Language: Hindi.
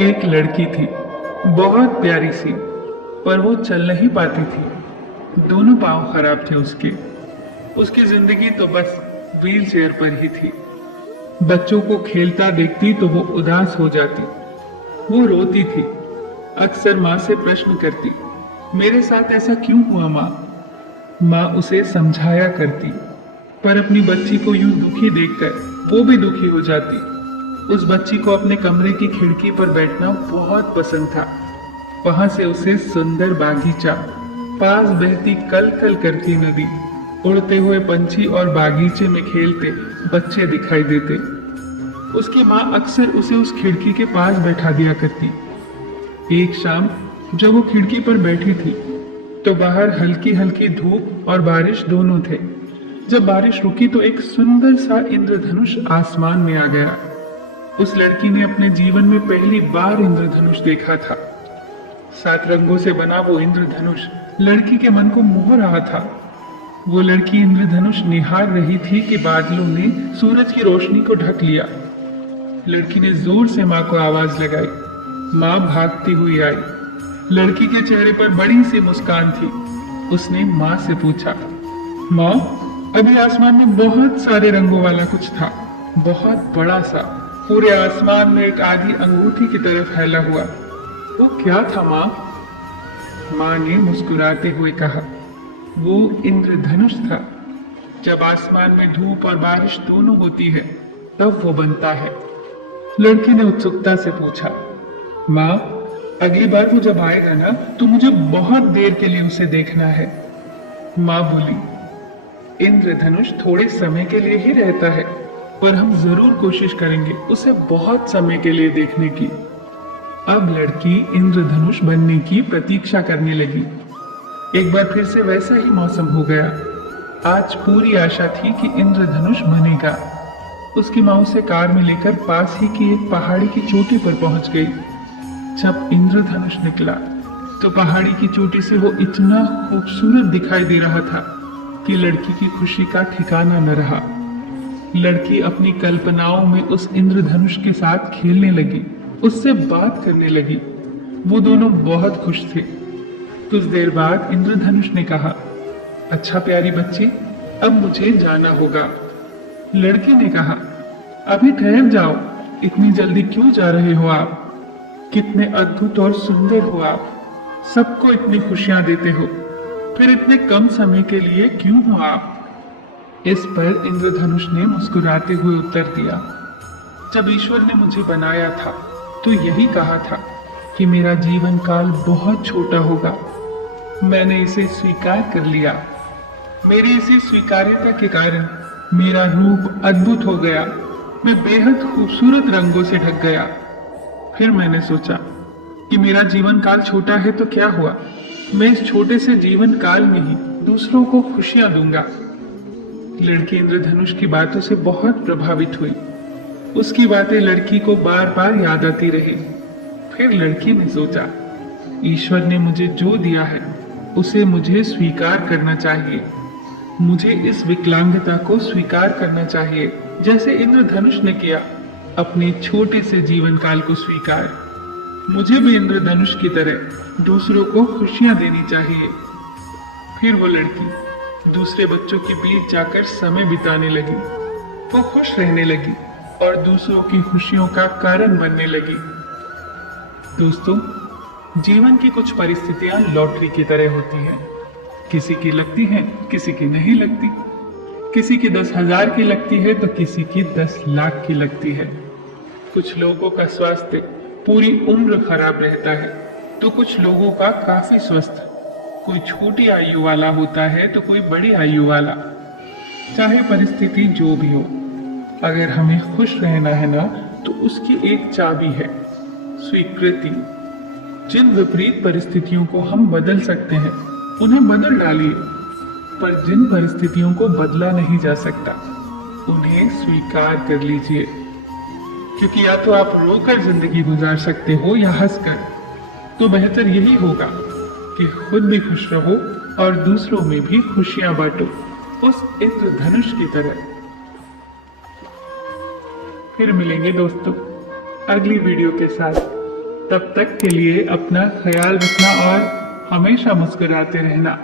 एक लड़की थी, बहुत प्यारी सी, पर वो चल नहीं पाती थी। दोनों पाँव खराब थे उसके। उसकी जिंदगी तो बस व्हील चेयर पर ही थी। बच्चों को खेलता देखती तो वो उदास हो जाती। वो रोती थी, अक्सर माँ से प्रश्न करती, मेरे साथ ऐसा क्यों हुआ माँ? माँ उसे समझाया करती, पर अपनी बच्ची को यूं दुखी देखकर वो भी दुखी हो जाती। उस बच्ची को अपने कमरे की खिड़की पर बैठना बहुत पसंद था। वहां से उसे सुंदर बागीचा, पास बहती कल कल करती नदी, उड़ते हुए पंछी और बागीचे में खेलते बच्चे दिखाई देते। उसकी माँ अक्सर उसे उस खिड़की के पास बैठा दिया करती। एक शाम जब वो खिड़की पर बैठी थी तो बाहर हल्की हल्की धूप और बारिश दोनों थे। जब बारिश रुकी तो एक सुंदर सा इंद्रधनुष आसमान में आ गया। उस लड़की ने अपने जीवन में पहली बार इंद्रधनुष देखा था। 7 रंगों से बना वो इंद्रधनुष लड़की के मन को मोह रहा था। वो लड़की इंद्रधनुष निहार रही थी कि बादलों ने सूरज की रोशनी को ढक लिया। लड़की ने जोर से माँ को आवाज लगाई। माँ भागती हुई आई। लड़की के चेहरे पर बड़ी सी मुस्कान थी। उसने माँ से पूछा, माँ, अभी आसमान में बहुत सारे रंगों वाला कुछ था, बहुत बड़ा सा, पूरे आसमान में एक आधी अंगूठी की तरह फैला हुआ। वो क्या था माँ? माँ ने मुस्कुराते हुए कहा, वो इंद्रधनुष था। जब आसमान में धूप और बारिश दोनों होती है तब वो बनता है। लड़की ने उत्सुकता से पूछा, माँ, अगली बार वो जब आएगा ना तो मुझे बहुत देर के लिए उसे देखना है। माँ बोली, इंद्रधनुष थोड़े समय के लिए ही रहता है, पर हम जरूर कोशिश करेंगे उसे बहुत समय के लिए देखने की। अब लड़की इंद्रधनुष बनने की प्रतीक्षा करने लगी। एक बार फिर से वैसा ही मौसम हो गया। आज पूरी आशा थी कि इंद्रधनुष बनेगा। उसकी माँ उसे कार में लेकर पास ही की एक पहाड़ी की चोटी पर पहुंच गई। जब इंद्रधनुष निकला तो पहाड़ी की चोटी से वो इतना खूबसूरत दिखाई दे रहा था कि लड़की की खुशी का ठिकाना न रहा। लड़की अपनी कल्पनाओं में उस इंद्रधनुष के साथ खेलने लगी, उससे बात करने लगी। वो दोनों बहुत खुश थे। कुछ देर बाद इंद्रधनुष ने कहा, अच्छा प्यारी बच्ची, अब मुझे जाना होगा। लड़की ने कहा, अभी ठहर जाओ, इतनी जल्दी क्यों जा रहे हो आप? कितने अद्भुत और सुंदर हो आप, सबको इतनी खुशियां देते हो, फिर इतने कम समय के लिए क्यों हो आप? इस पर इंद्रधनुष ने मुस्कुराते हुए उत्तर दिया, जब ईश्वर ने मुझे बनाया था तो यही कहा था कि मेरा जीवन काल बहुत छोटा होगा। मैंने इसे स्वीकार कर लिया। मेरी इसी स्वीकार्यता के कारण मेरा रूप अद्भुत हो गया। मैं बेहद खूबसूरत रंगों से ढक गया। फिर मैंने सोचा कि मेरा जीवन काल छोटा है तो क्या हुआ, मैं इस छोटे से जीवन काल में ही दूसरों को खुशियां दूंगा। लड़की इंद्रधनुष की बातों से बहुत प्रभावित हुई। उसकी बातें लड़की को बार बार याद आती रही। फिर लड़की ने सोचा, ईश्वर ने मुझे जो दिया है उसे मुझे स्वीकार करना चाहिए। मुझे इस विकलांगता को स्वीकार करना चाहिए, जैसे इंद्रधनुष ने किया अपने छोटे से जीवन काल को स्वीकार। मुझे भी इंद्रधनुष की तरह दूसरों को खुशियां देनी चाहिए। फिर वो लड़की दूसरे बच्चों के बीच जाकर समय बिताने लगी। वो खुश रहने लगी और दूसरों की खुशियों का कारण बनने लगी। दोस्तों, जीवन की कुछ परिस्थितियां लॉटरी की तरह होती हैं। किसी की लगती हैं, किसी की नहीं लगती। किसी की 10,000 की लगती है तो किसी की 10 लाख की लगती है। कुछ लोगों का स्वास्थ्य पूरी उम्र खराब रहता है तो कुछ लोगों का काफी स्वस्थ। कोई छोटी आयु वाला होता है तो कोई बड़ी आयु वाला। चाहे परिस्थिति जो भी हो, अगर हमें खुश रहना है ना तो उसकी एक चाबी है, स्वीकृति। जिन विपरीत परिस्थितियों को हम बदल सकते हैं उन्हें बदल डालिए, पर जिन परिस्थितियों को बदला नहीं जा सकता उन्हें स्वीकार कर लीजिए। क्योंकि या तो आप रोकर जिंदगी गुजार सकते हो या हंसकर। तो बेहतर यही होगा कि खुद भी खुश रहो और दूसरों में भी खुशियां बांटो, उस इंद्रधनुष की तरह। फिर मिलेंगे दोस्तों अगली वीडियो के साथ। तब तक के लिए अपना ख्याल रखना और हमेशा मुस्कुराते रहना।